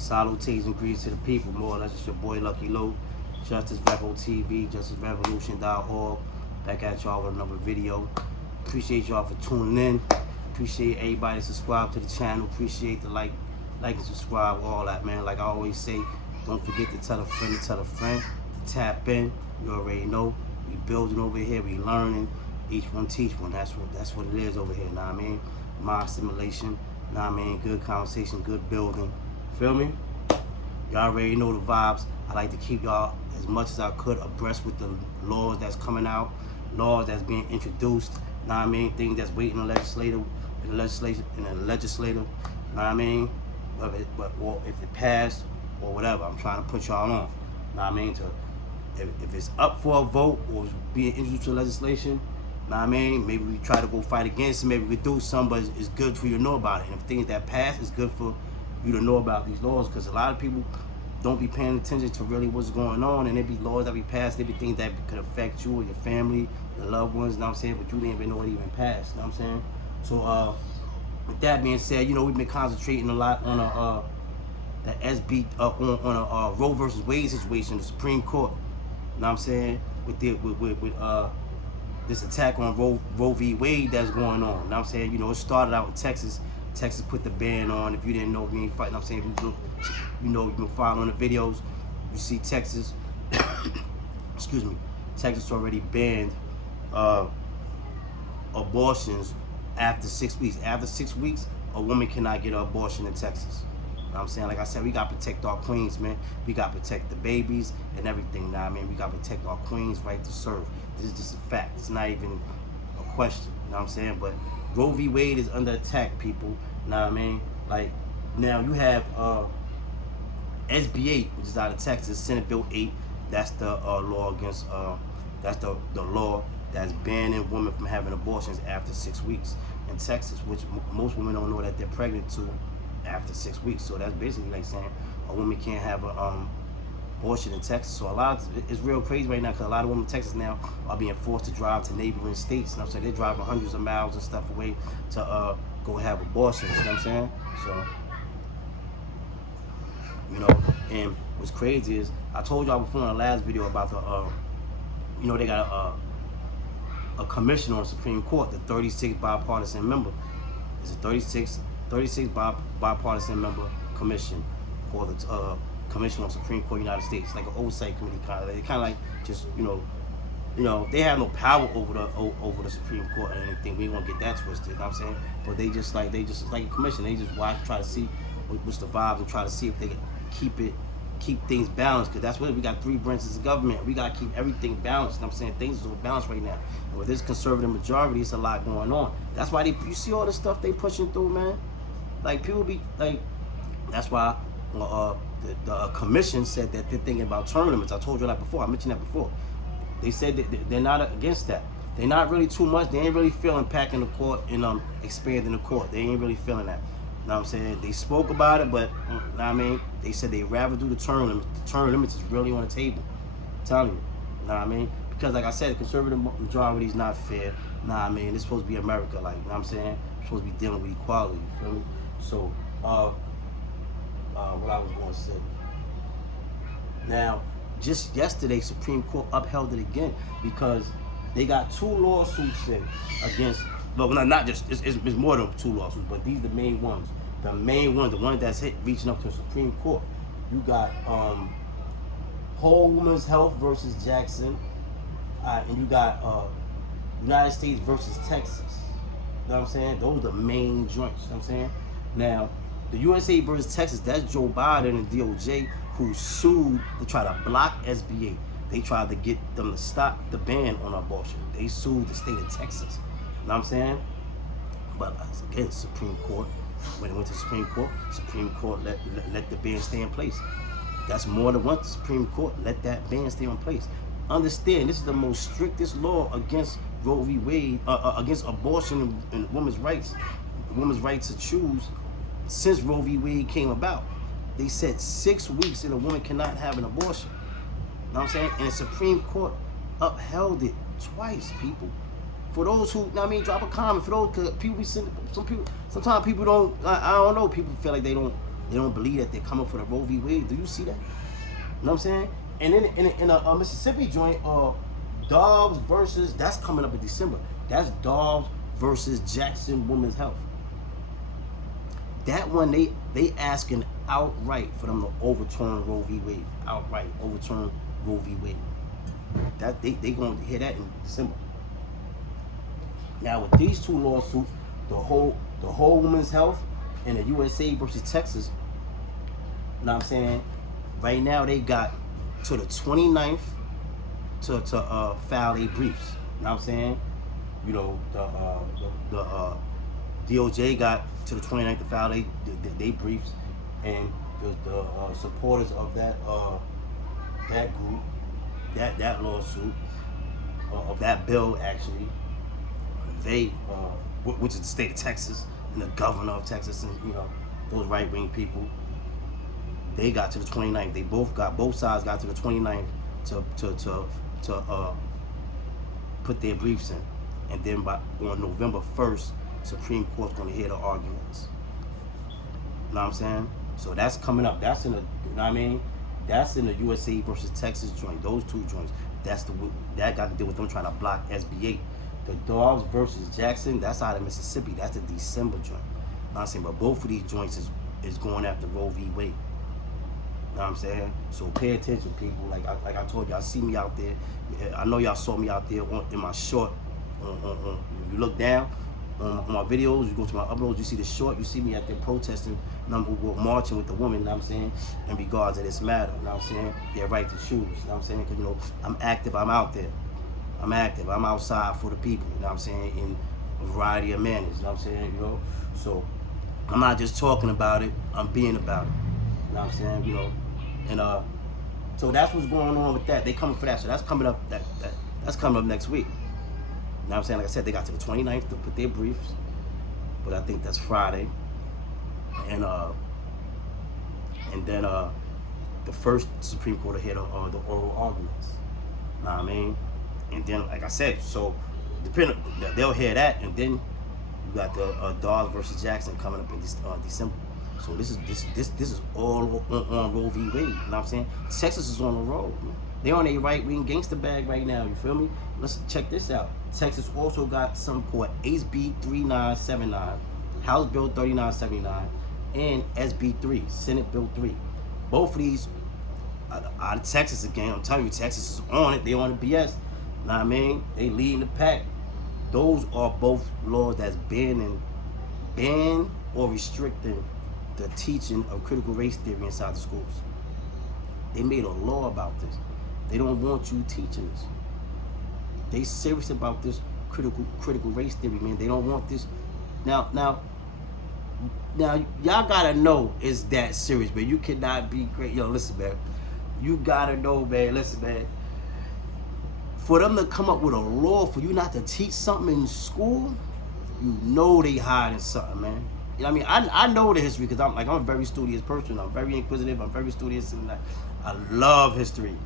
Salutations and greetings to the people. More or less, it's your boy Lucky Low. Justice Revo TV, JusticeRevolution.org. Back at y'all with another video. Appreciate y'all for tuning in. Appreciate everybody that subscribe to the channel. Appreciate the like and subscribe, all that, man. Like I always say, don't forget to tell a friend to tap in. You already know. We building over here. We learning. Each one teach one. That's what it is over here. Know what I mean? Mind stimulation. Know what I mean? Good conversation. Good building. Feel me? Y'all already know the vibes. I like to keep y'all as much as I could abreast with the laws that's coming out, laws that's being introduced. Know what I mean? Things that's waiting in the legislature. Know what I mean? If it passed or whatever, I'm trying to put y'all on. Know what I mean? If it's up for a vote or being introduced to legislation, know what I mean? Maybe we try to go fight against it. Maybe we do something, but it's good for you to know about it. And if things that pass, it's good for you to know about these laws, because a lot of people don't be paying attention to really what's going on, and there be laws that be passed, there be things that could affect you or your family, your loved ones, you know what I'm saying, but you didn't even know it even passed, you know what I'm saying? So with that being said, you know, we've been concentrating a lot on the SB on a Roe versus Wade situation, the Supreme Court, you know what I'm saying, with this attack on Roe v. Wade that's going on, you know what I'm saying? You know, it started out in Texas. Texas put the ban on. If you didn't know, we ain't fighting. I'm saying, if you know, you've been following the videos, you see Texas, excuse me, Texas already banned abortions after 6 weeks. After 6 weeks, a woman cannot get an abortion in Texas. You know what I'm saying? Like I said, we got to protect our queens, man. We got to protect the babies and everything. You know what I mean? We got to protect our queens' right to serve. This is just a fact. It's not even a question. You know what I'm saying? But Roe v. Wade is under attack, people. You know what I mean? Like, now you have SB 8, which is out of Texas, Senate Bill 8. That's the law against, that's the law that's banning women from having abortions after 6 weeks in Texas, which most women don't know that they're pregnant to after 6 weeks. So that's basically like saying a woman can't have a abortion in Texas. So it's real crazy right now, because a lot of women in Texas now are being forced to drive to neighboring states. You know what I'm saying? They're driving hundreds of miles and stuff away to go have abortions. You know what I'm saying? So, you know, and what's crazy is, I told y'all before in the last video about the, you know, they got a commission on the Supreme Court, the 36 bipartisan member. It's a 36 bipartisan member commission called the Commission on Supreme Court United States, like an oversight committee kind of. They kind of like just, you know, they have no power over the Supreme Court or anything. We won't get that twisted, you know what I'm saying? But they just like a commission. They just watch, try to see what's the vibes, and try to see if they can keep things balanced, because that's what we got. 3 branches of government. We got to keep everything balanced. You know what I'm saying? Things are balanced right now. And with this conservative majority, it's a lot going on. That's why you see all the stuff they pushing through, man. Like, people be like, that's why the commission said that they're thinking about term limits. I told you that before. I mentioned that before. They said that they're not against that. They're not really too much. They ain't really feeling packing the court and expanding the court. They ain't really feeling that. You know what I'm saying? They spoke about it, but you know what I mean? They said they'd rather do the term limits. The term limits is really on the table. I'm telling you. You know what I mean? Because like I said, the conservative majority is not fair. You know what I mean? It's supposed to be America, like, you know what I'm saying? We're supposed to be dealing with equality. You feel me? So, what I was going to say. Now, just yesterday, Supreme Court upheld it again, because they got 2 lawsuits in against, well, not just, it's more than 2 lawsuits, but these are the main ones. The main ones, the one that's reaching up to the Supreme Court. You got Whole Woman's Health versus Jackson, and you got United States versus Texas. You know what I'm saying? Those are the main joints, you know what I'm saying? Now, the USA versus Texas, that's Joe Biden and DOJ, who sued to try to block SB 8. They tried to get them to stop the ban on abortion. They sued the state of Texas. You know what I'm saying? But again, Supreme Court, when it went to Supreme Court let the ban stay in place. That's more than once. The Supreme Court let that ban stay in place. Understand, this is the most strictest law against Roe v. Wade, against abortion and women's rights to choose, since Roe v. Wade came about. They said 6 weeks and a woman cannot have an abortion. You know what I'm saying? And the Supreme Court upheld it twice, people. For those who, you know what I mean, drop a comment. For those, cause people be sometimes people don't, I don't know, people feel like they don't They don't believe that they're coming for the Roe v. Wade. Do you see that? You know what I'm saying? And then in a Mississippi joint, Dobbs versus, that's coming up in December. That's Dobbs versus Jackson Women's Health. That one, they asking outright for them to overturn Roe v. Wade. Outright overturn Roe v. Wade. That they going to hear that in December. Now with these two lawsuits, the whole Women's Health and the USA versus Texas, you know what I'm saying? Right now they got to the 29th to file their briefs. You know what I'm saying? You know, the DOJ got to the 29th to file they briefs, and the supporters of that group, that lawsuit, of that bill actually, they which is the state of Texas and the governor of Texas and, you know, those right-wing people, they got to the 29th. They both sides got to the 29th to put their briefs in, and then on November 1st, Supreme Court's going to hear the arguments. You know what I'm saying? So that's coming up. That's in the, you know what I mean? That's in the USA versus Texas joint. Those two joints. That got to do with them trying to block SB 8. The Dobbs versus Jackson, that's out of Mississippi. That's the December joint. You know what I'm saying? But both of these joints is going after Roe v. Wade. You know what I'm saying? So pay attention, people. Like I told y'all, see me out there. I know y'all saw me out there in my short. If you look down on my videos, you go to my uploads, you see the short, you see me out there protesting, marching with the women, you know what I'm saying, in regards to this matter, you know what I'm saying, their right to choose, you know what I'm saying, because, you know, I'm active, I'm out there. I'm active, I'm outside for the people, you know what I'm saying, in a variety of manners, you know what I'm saying, you know. So I'm not just talking about it, I'm being about it, you know what I'm saying, you know. And so that's what's going on with that. They coming for that, so that's coming up, that's coming up next week. You know what I'm saying? Like I said, they got to the 29th to put their briefs, but I think that's Friday. And then the first Supreme Court will hear the oral arguments. You know what I mean? And then, like I said, so depending, they'll hear that, and then you got the Dobbs versus Jackson coming up in December. So this is all on Roe v. Wade. You know what I'm saying? Texas is on the road. Man. They on a right-wing gangster bag right now. You feel me? Let's check this out. Texas also got something called HB 3979, House Bill 3979, and SB 3, Senate Bill 3. Both of these out of Texas again. I'm telling you, Texas is on it. They on the BS. You know what I mean? They leading the pack. Those are both laws that's banning or restricting the teaching of critical race theory inside the schools. They made a law about this. They don't want you teaching this. They serious about this critical race theory, man. They don't want this. Now, y'all gotta know it's that serious, man. You cannot be great. Yo, listen, man. You gotta know, man. Listen, man. For them to come up with a law for you not to teach something in school, you know they hiding something, man. You know what I mean? I know the history because I'm a very studious person. I'm very inquisitive. I'm very studious, and I love history.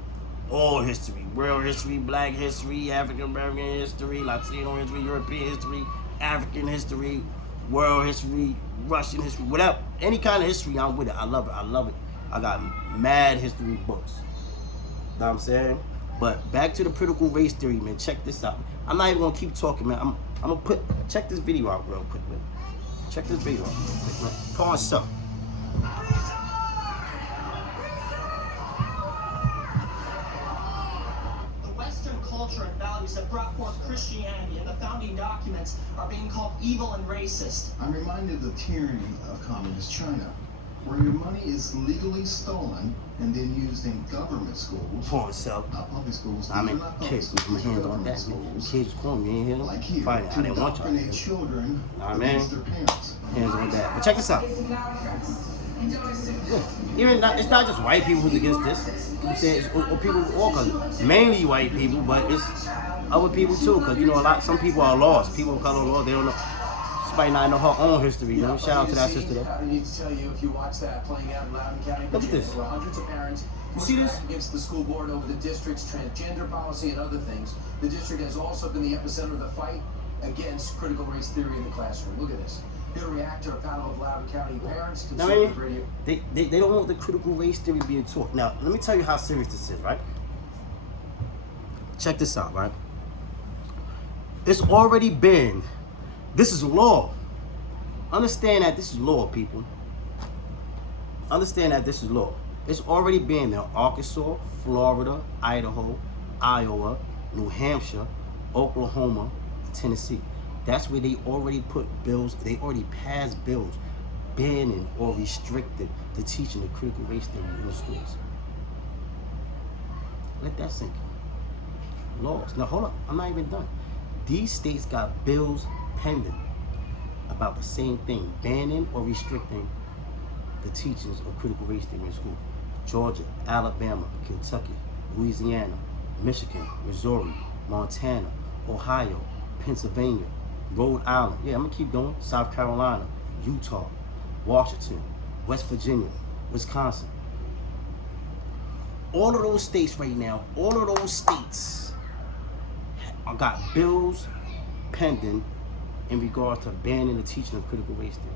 All history, world history, black history, African American history, Latino history, European history, African history, world history, Russian history, whatever. Any kind of history, I'm with it. I love it. I love it. I got mad history books. You know what I'm saying? But back to the critical race theory, man. Check this out. I'm not even gonna keep talking, man. I'm gonna check this video out real quick, man. Check this video out real quick, man. Come on, sup. Culture and values that brought forth Christianity and the founding documents are being called evil and racist. I'm reminded of the tyranny of communist China, where your money is legally stolen and then used in government schools. For itself. Not public schools. I mean, kids with my hands on that. Kids calling me in here. Like here, I didn't want y'all. Children against their parents. Hands on that. But check this out. Yeah. It's not just white people who's against this. You know what I'm saying? It's people, all mainly white people, but it's other people too. Because you know, some people are lost. People of color are lost. They don't know. Somebody not know her own history. You know? Shout out to that sister though. I need to tell you, if you watch that playing out in Loudoun County, look at this. there were hundreds of parents. You see this? Against the school board over the district's transgender policy and other things. The district has also been the epicenter of the fight against critical race theory in the classroom. Look at this. Here to react to a panel of Loudoun County parents, Now, I mean, conservative radio. they don't want the critical race theory being taught. Now, let me tell you how serious this is, right? Check this out, right? It's already been, this is law. Understand that this is law, people. Understand that this is law. It's already been in Arkansas, Florida, Idaho, Iowa, New Hampshire, Oklahoma, Tennessee. That's where they already put bills, they already passed bills banning or restricted the teaching of critical race theory in the schools. Let that sink in. Laws. Now hold up, I'm not even done. These states got bills pending about the same thing, banning or restricting the teachings of critical race theory in school. Georgia, Alabama, Kentucky, Louisiana, Michigan, Missouri, Montana, Ohio, Pennsylvania, Rhode Island, yeah, I'm gonna keep going, South Carolina, Utah, Washington, West Virginia, Wisconsin. All of those states right now, all of those states got bills pending in regard to banning the teaching of critical race theory.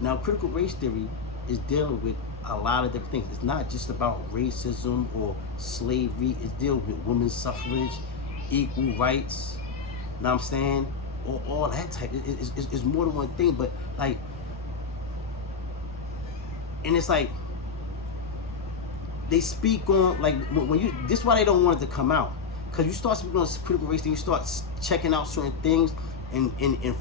Now, critical race theory is dealing with a lot of different things. It's not just about racism or slavery. It's dealing with women's suffrage, equal rights, you know what I'm saying? Or all that type. It's more than one thing, but like, and it's like, they speak on, like, when you, this is why they don't want it to come out. Because you start speaking on critical race theory, you start checking out certain things and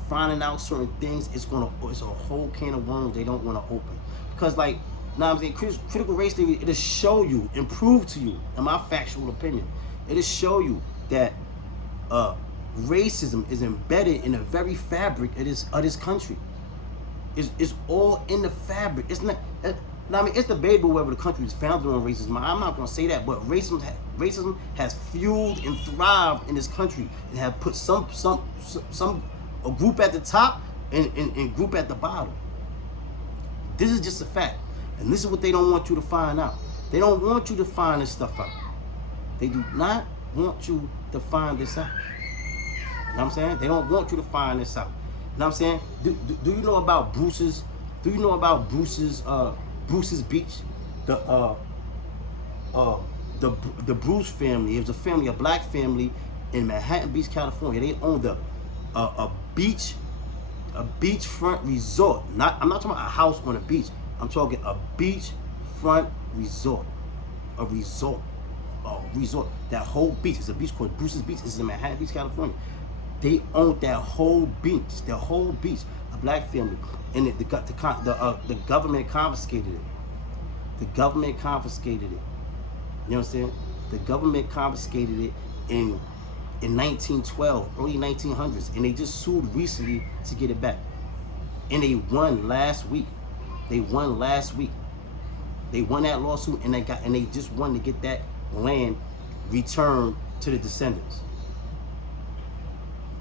finding out certain things, it's a whole can of worms they don't want to open. Because, like, now I'm saying, critical race theory, it'll show you and prove to you, in my factual opinion, it'll show you that racism is embedded in the very fabric of this country. It's all in the fabric. It's not. I mean, it's debatable whether the country is founded on racism. I'm not going to say that, but racism has fueled and thrived in this country and have put a group at the top and group at the bottom. This is just a fact, and this is what they don't want you to find out. They don't want you to find this stuff out. They do not want you to find this out. You know what I'm saying? They don't want you to find this out. You know what I'm saying? Do you know about Bruce's? Do you know about Bruce's Beach? The Bruce family. It was a family, a black family in Manhattan Beach, California. They owned a beachfront resort. I'm not talking about a house on a beach. I'm talking a beachfront resort. A resort. That whole beach. It's a beach called Bruce's Beach. This is in Manhattan Beach, California. They owned that whole beach. The whole beach. A black family. And the government confiscated it. The government confiscated it. You know what I'm saying? The government confiscated it in 1912, early 1900s, and they just sued recently to get it back. And they won last week. They won last week. They won that lawsuit, and they just won to get that land returned to the descendants.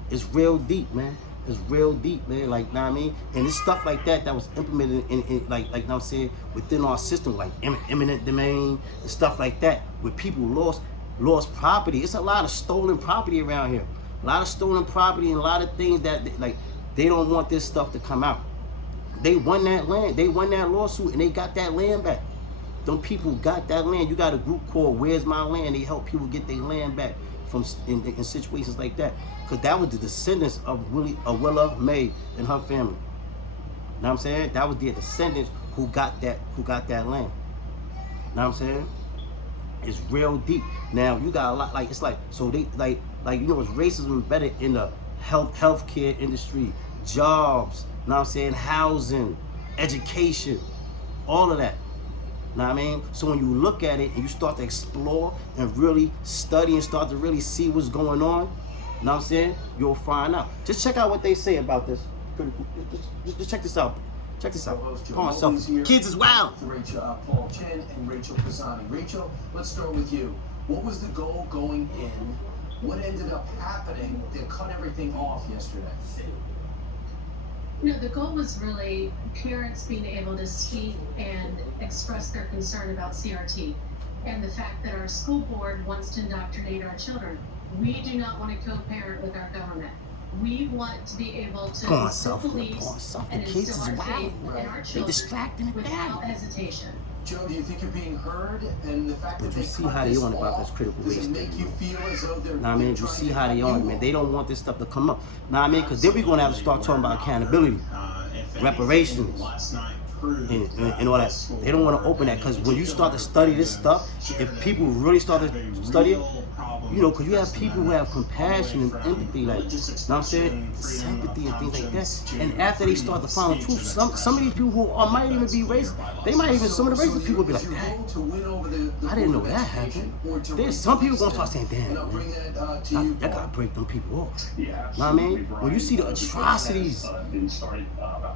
It's real deep, man. It's real deep, man. Like, know what I mean? And it's stuff like that was implemented in like know what I'm saying, within our system, like eminent domain and stuff like that, where people lost property. It's a lot of stolen property around here. A lot of stolen property and a lot of things that they don't want this stuff to come out. They won that land. They won that lawsuit and they got that land back. Them people got that land. You got a group called Where's My Land? They help people get their land back from in situations like that. Because that was the descendants of Willa Mae and her family. You know what I'm saying? That was their descendants who got that land. You know what I'm saying? It's real deep. Now you got a lot, like, it's like, so they like you know, it's racism embedded in the healthcare industry, jobs, you know what I'm saying, housing, education, all of that. You know what I mean? So when you look at it and you start to explore and really study and start to really see what's going on, you know what I'm saying, you'll find out. Just check out what they say about this. Just check this out. Check this out. Call myself. Kids is wild. Rachel, Paul Chen and Rachel Pisani. Rachel, let's start with you. What was the goal going in? What ended up happening that cut everything off yesterday? You know, the goal was really parents being able to speak and express their concern about CRT and the fact that our school board wants to indoctrinate our children. We do not want to co-parent with our government. We want to be able to Porn instill stuff, beliefs porn stuff. The and kids instill is our wild. faith in our They children distracting it without down. hesitation. Joe, do you think you're being heard? And the fact But that you they see cut how they this on about off, this critical does race it make thing, you man? feel as though they're, Know what I mean? You trying see to how they cut on you it, man. off? They don't want this stuff to come up. Know what I mean? Because then we're going to have to start talking about accountability, reparations, and all that. They don't want to open that because when you start to study this stuff, if people really start to study it, you know, because you have people who have compassion and empathy, like, you know what I'm saying? Sympathy and things like that. And after they start to find the truth, some of these people who might even be racist, they might even, some of the racist people will be like, dang, I didn't know that happened. There's some people going to start saying, damn, man, I got to break them people off. You know what I mean? When you see the atrocities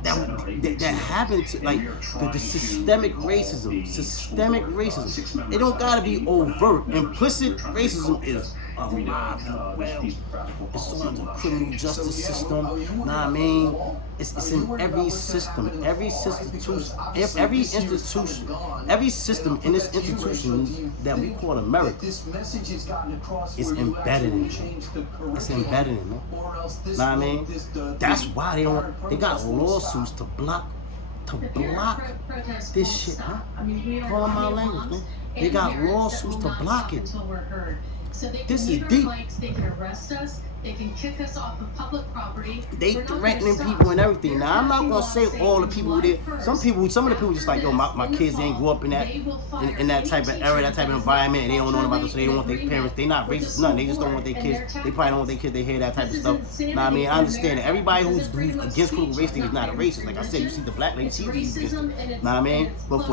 that happen to, like, the systemic racism, it don't got to be overt. Implicit racism is alive and well. It's on the criminal justice system. Know what I mean? It's in every system, every institution, every system in this institution that we call America. It's embedded in it. It's embedded in it. Know what I mean? That's why they got lawsuits to block this shit, huh? Call my language, man. They got lawsuits to block it. So they This can is mute deep. our bikes, they can arrest us, they can kick us off of public property. They We're not gonna threatening stop. people and everything. Now I'm not We're gonna say passing all the laws people saying there. July Some of the people just like, yo, my kids ain't grew up in that type of era, that type of environment, and they don't know about this, so they don't want their parents. They not racist, nothing. They just don't want their kids. They probably don't want their kids to hear that type of stuff. Nah, I mean, I understand that. Everybody who's against critical race thing is not a racist. Like I said, you see the black lady, she's against it. Nah, I mean, but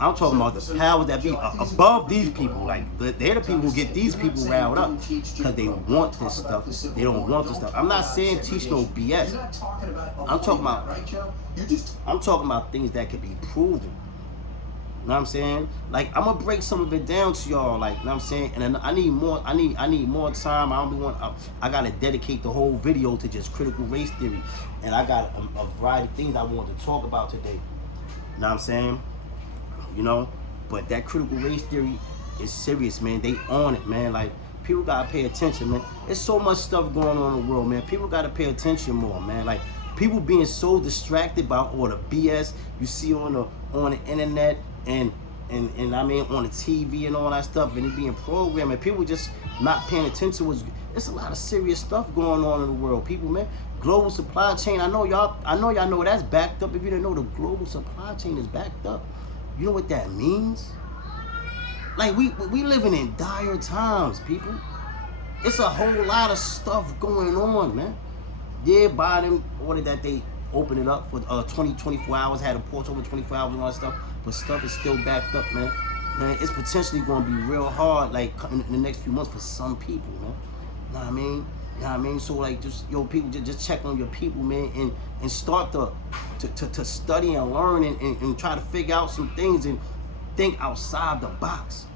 I'm talking about the powers that be above these people. Like they're the people who get these people riled up because they want this stuff. They don't want this stuff. I'm not saying teach no BS. I'm talking about things that could be proven. You know what I'm saying? Like, I'm gonna break some of it down to y'all, like, you know what I'm saying? And I need more time. I gotta dedicate the whole video to just critical race theory. And I got a variety of things I want to talk about today. You know what I'm saying? You know? But that critical race theory is serious, man. They on it, man. Like, people gotta pay attention, man. There's so much stuff going on in the world, man. People gotta pay attention more, man. Like, people being so distracted by all the BS you see on the internet and I mean on the TV and all that stuff, and it being programmed, and people just not paying attention. It's a lot of serious stuff going on in the world, people, man. Global supply chain. I know y'all know that's backed up. If you didn't know, the global supply chain is backed up. You know what that means? Like, we living in dire times, people. It's a whole lot of stuff going on, man. Yeah, Biden ordered that they open it up for 24 hours, had a porch over 24 hours and all that stuff, but stuff is still backed up, man. Man, it's potentially going to be real hard, like, in the next few months for some people, man. Know what I mean? You know what I mean? So, like, people, just check on your people, man, and start to study and learn and try to figure out some things and think outside the box.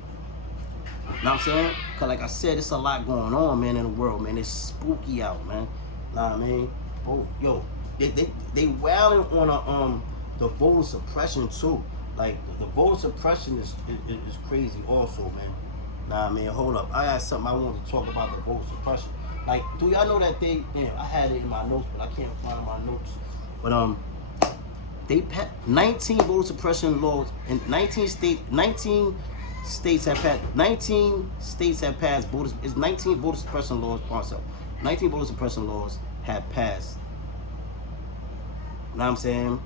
You know what I'm saying? Because, like I said, it's a lot going on, man, in the world, man. It's spooky out, man. Know what I mean? Oh, yo, they wailing on the voter suppression too. Like the voter suppression is crazy also, man. Nah, man, hold up. I got something I want to talk about the voter suppression. Like, do y'all know that I had it in my notes, but I can't find my notes. But they passed 19 voter suppression laws in 19 states have passed voters. It's 19 voter suppression laws. 19 voter suppression laws have passed. You know what I'm saying?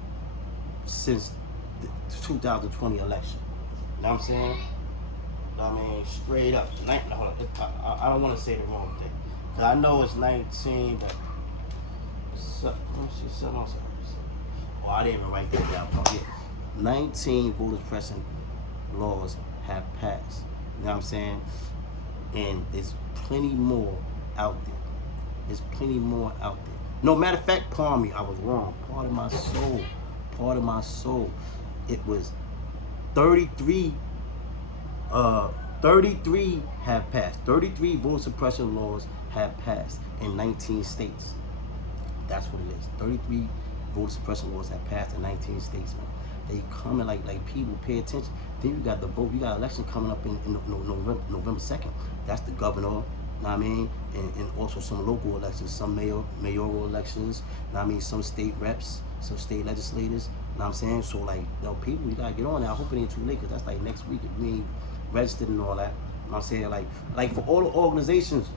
Since the 2020 election. You know what I'm saying? You know what I mean? Straight up. Hold up. I don't want to say the wrong thing. Because I know it's 19, but... Oh, I didn't even write that down. Oh, yeah. 19 voter suppression laws have passed. You know what I'm saying? And there's plenty more out there. There's plenty more out there. No, matter of fact, pardon me, I was wrong. Part of my soul. It was 33 have passed. 33 voter suppression laws have passed in 19 states. That's what it is. 33 voter suppression laws have passed in 19 states, man. They coming like people pay attention. Then you got the vote. You got election coming up in November 2nd. That's the governor. know what I mean? And also some local elections, some mayoral elections, know what I mean? Some state reps, some state legislators, know what I'm saying? So like, people, you gotta get on there. I hope it ain't too late, because that's like next week if we ain't registered and all that. You know what I'm saying? Like for all the organizations,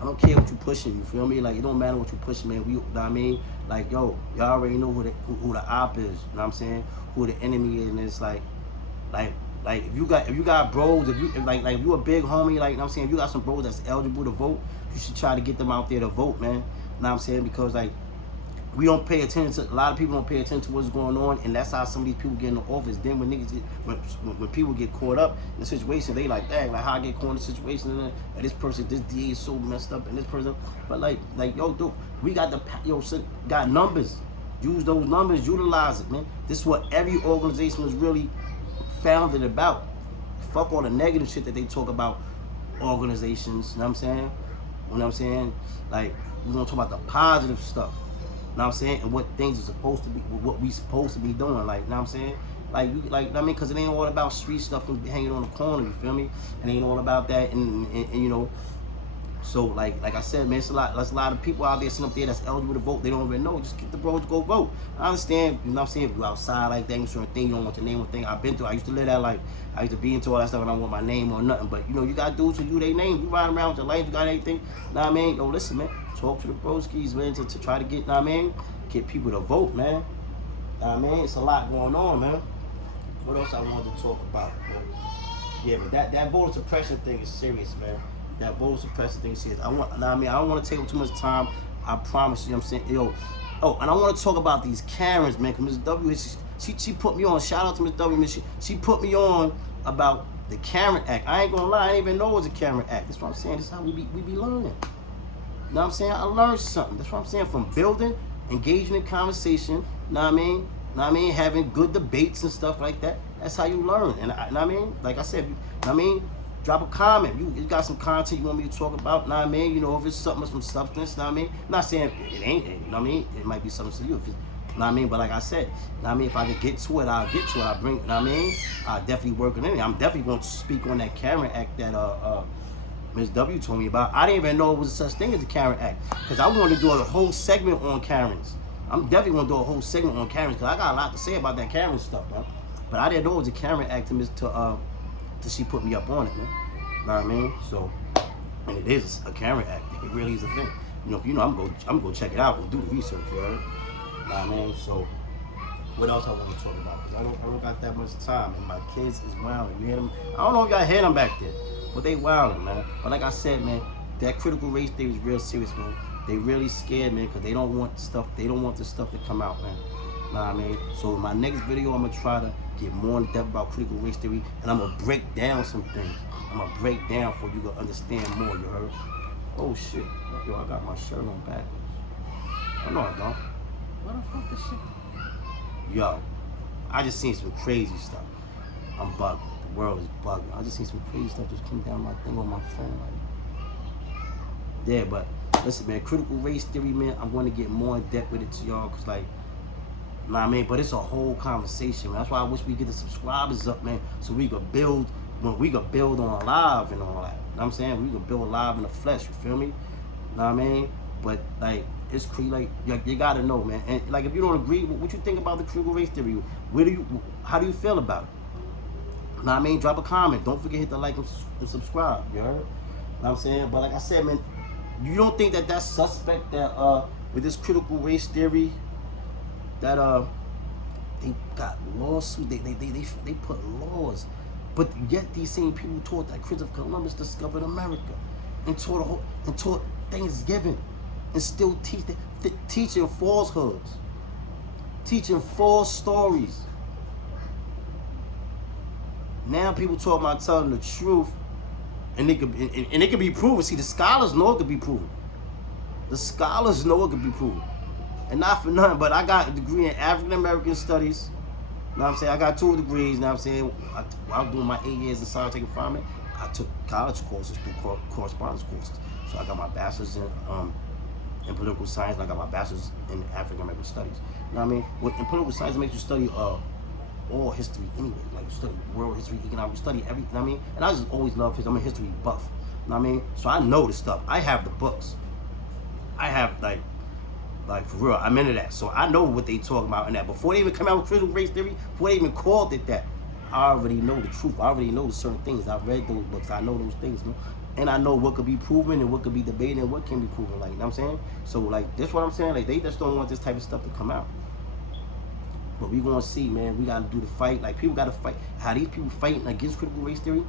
I don't care what you pushing, you feel me? Like, it don't matter what you pushing, man. You know what I mean? Like, yo, y'all already know who the op is, you know what I'm saying? Who the enemy is, and it's like if you got bros, if you a big homie, like, you know what I'm saying, if you got some bros that's eligible to vote, you should try to get them out there to vote, man. You know what I'm saying? Because like, we don't pay attention to, a lot of people don't pay attention to what's going on, and that's how some of these people get in the office. Then when niggas when people get caught up in the situation, they like, dang, like, how I get caught in the situation, and this person, this DA is so messed up, and this person, but like yo, dude, we got got numbers. Use those numbers, utilize it, man. This is what every organization is really founded about. Fuck all the negative shit that they talk about organizations, you know what I'm saying? You know what I'm saying? Like, we're gonna talk about the positive stuff. You know what I'm saying? And what things are supposed to be, what we supposed to be doing. Like, you know what I'm saying? Like, I mean, because it ain't all about street stuff and hanging on the corner, you feel me? It ain't all about that, and you know. So like I said, man, there's a lot of people out there sitting up there that's eligible to vote. They don't even know. Just get the bros to go vote. I understand, you know what I'm saying? If you outside like that, certain thing, you don't want your name or thing. I've been through. I used to live that life. I used to be into all that stuff, and I don't want my name or nothing. But you know, you got dudes who do their name. You riding around with your life, you got anything. Know what I mean? Yo, listen, man. Talk to the broskies, man, to try to get, know what I mean? Get people to vote, man. Know what I mean? It's a lot going on, man. What else I wanted to talk about, man? Yeah, but that voter suppression thing is serious, man. That voter suppression thing is serious. I don't want to take up too much time. I promise you, know what I'm saying? Yo, oh, and I want to talk about these Karens, man, because Ms. W, she put me on. Shout out to Ms. W, she put me on about the Karen Act. I ain't gonna lie, I didn't even know it was a Karen Act. That's what I'm saying. This is how we be learning. You know what I'm saying? I learned something. That's what I'm saying. From building, engaging in conversation, you know what I mean? You know what I mean? Having good debates and stuff like that. That's how you learn. And you know what I mean? Like I said, you know what I mean? Drop a comment. You got some content you want me to talk about, you know what I mean? You know, if it's something, some substance, you know what I mean? I'm not saying it ain't, you know what I mean? It might be something to you. If it's, you know what I mean? But like I said, you know what I mean? If I can get to it, I'll get to it. I'll bring, you know what I mean? I'll definitely work on it. I'm definitely going to speak on that Karen Act that Ms. W told me about. I didn't even know it was such thing as the Karen Act, because I wanted to do a whole segment on Karens. I'm definitely going to do a whole segment on Karens, because I got a lot to say about that Karen stuff, man. But I didn't know it was a Karen Act till she put me up on it, man. You know what I mean? So, and it is a Karen Act. It really is a thing. You know, I'm gonna check it out and do the research, you heard? You know what I mean? So, what else I want to talk about? Because I don't got that much time, and my kids is wilding. You hear them? I don't know if y'all hear them back there, but they wilding, man. But like I said, man, that critical race theory is real serious, man. They really scared, man, because they don't want stuff. They don't want the stuff to come out, man. You know what I mean? So in my next video, I'm gonna try to get more in depth about critical race theory, and I'm gonna break down some things. I'm gonna break down for you to understand more, you heard? Oh shit. Yo, I got my shirt on backwards. Oh no, I don't. What the fuck is shit? Yo, I just seen some crazy stuff. I'm bugging. The world is bugging. I just seen some crazy stuff just come down my thing on my phone. Like, yeah, but listen, man, critical race theory, man, I'm gonna get more in depth with it to y'all, cause like, you know what I mean? But it's a whole conversation, man. That's why I wish we get the subscribers up, man, so we could build, when we could build on live and all that. You know what I'm saying? We could build live in the flesh, you feel me? You know what I mean? But like, it's like, you gotta know, man. And like, if you don't agree, what you think about the critical race theory? How do you feel about it? You know what I mean? Drop a comment. Don't forget to hit the like and subscribe, you heard? You know what I'm saying? But like I said, man, you don't think that that's suspect that with this critical race theory, that they got lawsuits, they put laws, but yet these same people taught that Christopher Columbus discovered America, and taught Thanksgiving, and still teaching falsehoods, teaching false stories. Now people talk about telling the truth, and it could be proven. See, the scholars know it could be proven. The scholars know it could be proven. And not for nothing, but I got a degree in African American Studies. You know what I'm saying? I got 2 degrees. You know what I'm saying? While I was doing my 8 years in scientific confinement, I took college courses through correspondence courses. So I got my bachelor's in political science, and I got my bachelor's in African American Studies. You know what I mean? In political science, it makes you study all history anyway. Like, you study world history, economic, you study everything. You know what I mean? And I just always love history. I'm a history buff. know what I mean? So I know the stuff. I have the books. I have like for real, I'm into that. So I know what they talk about in that. Before they even come out with critical race theory, before they even called it that, I already know the truth. I already know certain things. I've read those books. I know those things, man. And I know what could be proven and what could be debated and what can be proven. Like, you know what I'm saying? So, like, that's what I'm saying. Like, they just don't want this type of stuff to come out. But we gonna see, man. We gotta do the fight. Like, people gotta fight. How these people fighting against critical race theory,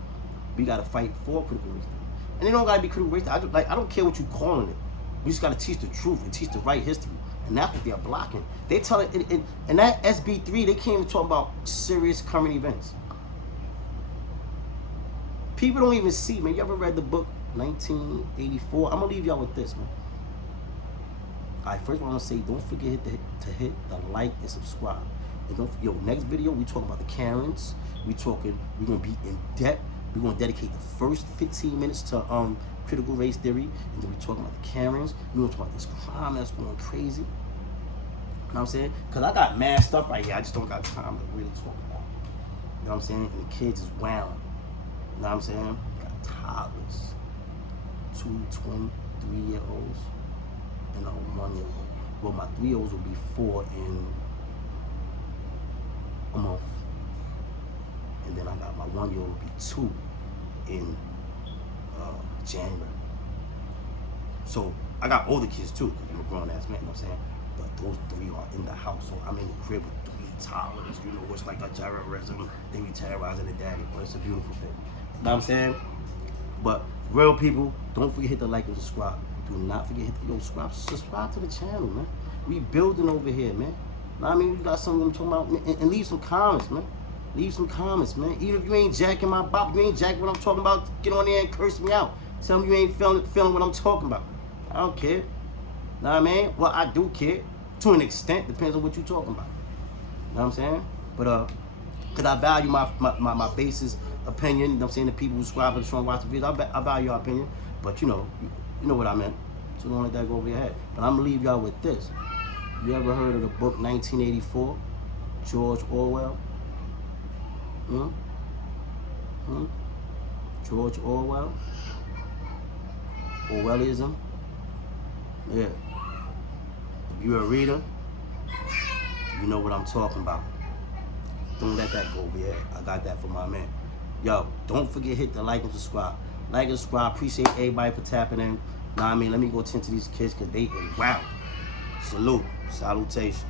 we gotta fight for critical race theory. And it don't gotta be critical race theory. I don't care what you calling it. We just gotta teach the truth and teach the right history. And that's what they're blocking. They tell it, and that SB3, they can't even talk about serious current events. People don't even see, man. You ever read the book 1984? I'm gonna leave y'all with this, man. All right, first I want to say, don't forget to hit the like and subscribe. And don't forget, next video we talking about the Karens. We're gonna be in depth. We're gonna dedicate the first 15 minutes to critical race theory, and then we talking about the Karens. We're gonna talk about this crime that's going crazy. You know what I'm saying? Cause I got mad stuff right here. I just don't got time to really talk about it. You know what I'm saying? And the kids is wound. You know what I'm saying? Got toddlers, 2 23-year-olds, and a 1-year-old. Well, my 3-year-olds will be 4 in a month. And then I got my 1-year-old will be 2 in January. So I got older kids too, because I'm a grown ass man, you know what I'm saying? But those 3 are in the house, so I'm in the crib with 3 toddlers, you know, it's like a terrorism. They be terrorizing the daddy, but it's a beautiful thing. You know what I'm saying? But real people, don't forget to hit the like and subscribe. Do not forget to hit the subscribe to the channel, man. We building over here, man. You know what I mean? You got something I'm talking about, and leave some comments, man. Leave some comments, man. Even if you ain't jacking my bop, you ain't jacking what I'm talking about, get on there and curse me out. Tell me you ain't feeling what I'm talking about. I don't care. You know what I mean? Well, I do care. To an extent, depends on what you're talking about. You know what I'm saying? But, because I value my basis opinion, you know what I'm saying? The people who subscribe to the show and watch the videos, I value your opinion. But, you know what I meant. So don't let that go over your head. But I'm going to leave y'all with this. You ever heard of the book 1984? George Orwell? George Orwell? Orwellism? Yeah. If you're a reader, you know what I'm talking about. Don't let that go over your head. I got that for my man. Yo, don't forget hit the like and subscribe. Like and subscribe. Appreciate everybody for tapping in. Know what I mean? Let me go tend to these kids because they wow. Salute. Salutations.